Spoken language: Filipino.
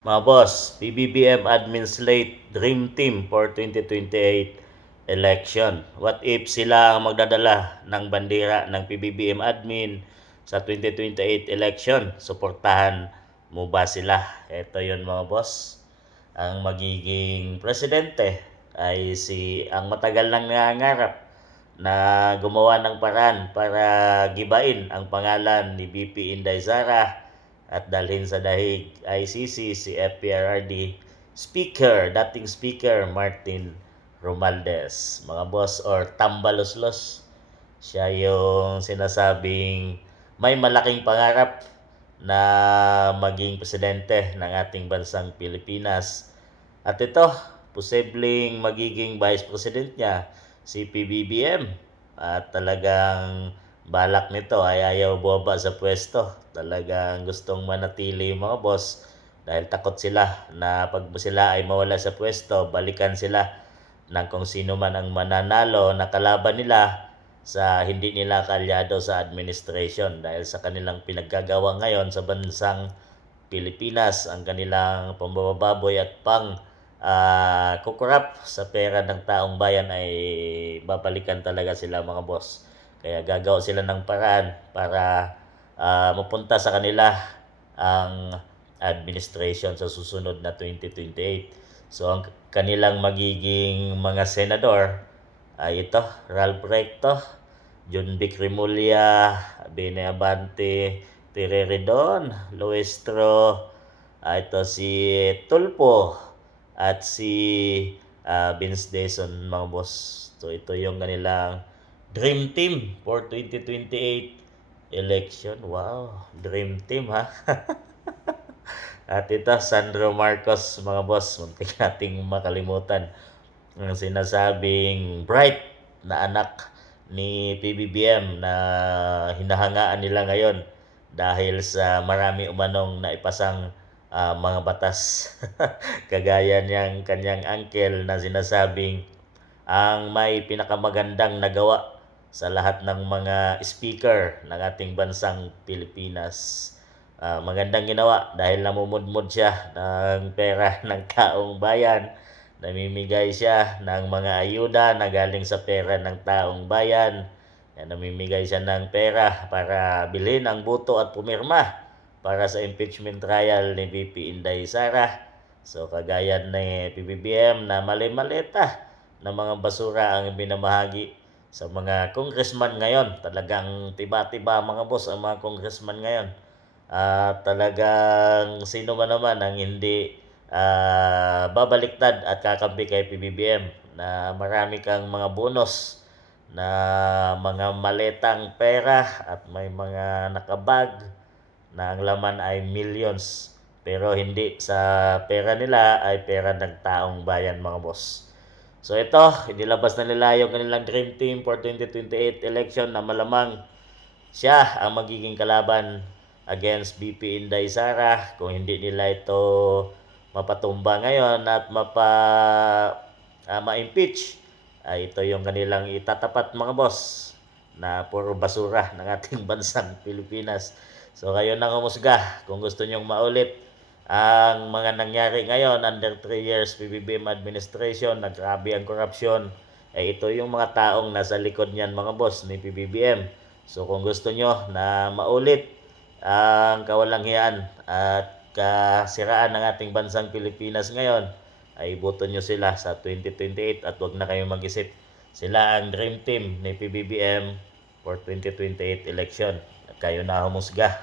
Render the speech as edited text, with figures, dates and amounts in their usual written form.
Mga boss, PBBM admin slate dream team for 2028 election. What if sila ang magdadala ng bandera ng PBBM admin sa 2028 election? Suportahan mo ba sila? Ito yun mga boss. Ang magiging presidente ay ang matagal nang nangangarap na gumawa ng paraan para gibain ang pangalan ni BP Inday Sara at dalhin sa dahig ICC si FPRRD dating Speaker Martin Romualdez. Mga boss or Tambaloslos, siya yung sinasabing may malaking pangarap na maging presidente ng ating bansang Pilipinas. At ito, posibleng magiging vice president niya si PBBM. At talagang balak nito ay ayaw bumaba sa pwesto. Talagang gustong manatili yung mga boss dahil takot sila na pag sila ay mawala sa pwesto, balikan sila ng kung sino man ang mananalo na kalaban nila sa hindi nila kalyado sa administration dahil sa kanilang pinaggagawa ngayon sa bansang Pilipinas, ang kanilang pambababoy at kukurap sa pera ng taong bayan ay babalikan talaga sila mga boss. Kaya gagawa sila ng paraan para mapunta sa kanila ang administration sa susunod na 2028. So ang kanilang magiging mga senador ay ito, Ralph Recto, John Vic Remulla, Bene Abante, Tere Redon, Luestro, ito si Tulpo, at si Vince Dayson mga boss. So ito yung kanilang dream team for 2028 election. Wow, dream team ha. At ito, Sandro Marcos mga boss, muntik nating makalimutan ang sinasabing bright na anak ni PBBM na hinahangaan nila ngayon dahil sa marami umanong naipasang mga batas. Kagaya niyang kanyang uncle na sinasabing ang may pinakamagandang nagawa sa lahat ng mga speaker ng ating bansang Pilipinas. Magandang ginawa dahil namumudmud siya ng pera ng taong bayan. Namimigay siya ng mga ayuda na galing sa pera ng taong bayan. Namimigay siya ng pera para bilhin ang boto at pumirma para sa impeachment trial ni VP Inday Sara. So kagaya ni PBBM na mali-maleta na mga basura ang binamahagi sa mga congressman ngayon. Talagang tiba-tiba mga boss ang mga congressman ngayon. Talagang sino man naman ang hindi babaliktad at kakampi kay PBBM na marami kang mga bonus na mga maletang pera at may mga nakabag na ang laman ay millions. Pero hindi sa pera nila ay pera ng taong bayan mga boss. So ito, inilabas na nila yung kanilang dream team for 2028 election na malamang siya ang magiging kalaban against BP Inday Sara kung hindi nila ito mapatumba ngayon at ma-impeach. Ito yung kanilang itatapat mga boss na puro basura ng ating bansang Pilipinas. So kayo nang humusga kung gusto nyong maulit ang mga nangyari ngayon under 3 years PBBM administration, naggrabe ang korupsyon. Ito yung mga taong nasa likod niyan mga boss ni PBBM. So kung gusto nyo na maulit ang kawalanghyan at kasiraan ng ating bansang Pilipinas ngayon, ay boto nyo sila sa 2028 at huwag na kayong mag-isip. Sila ang dream team ni PBBM for 2028 election. At kayo na humusga.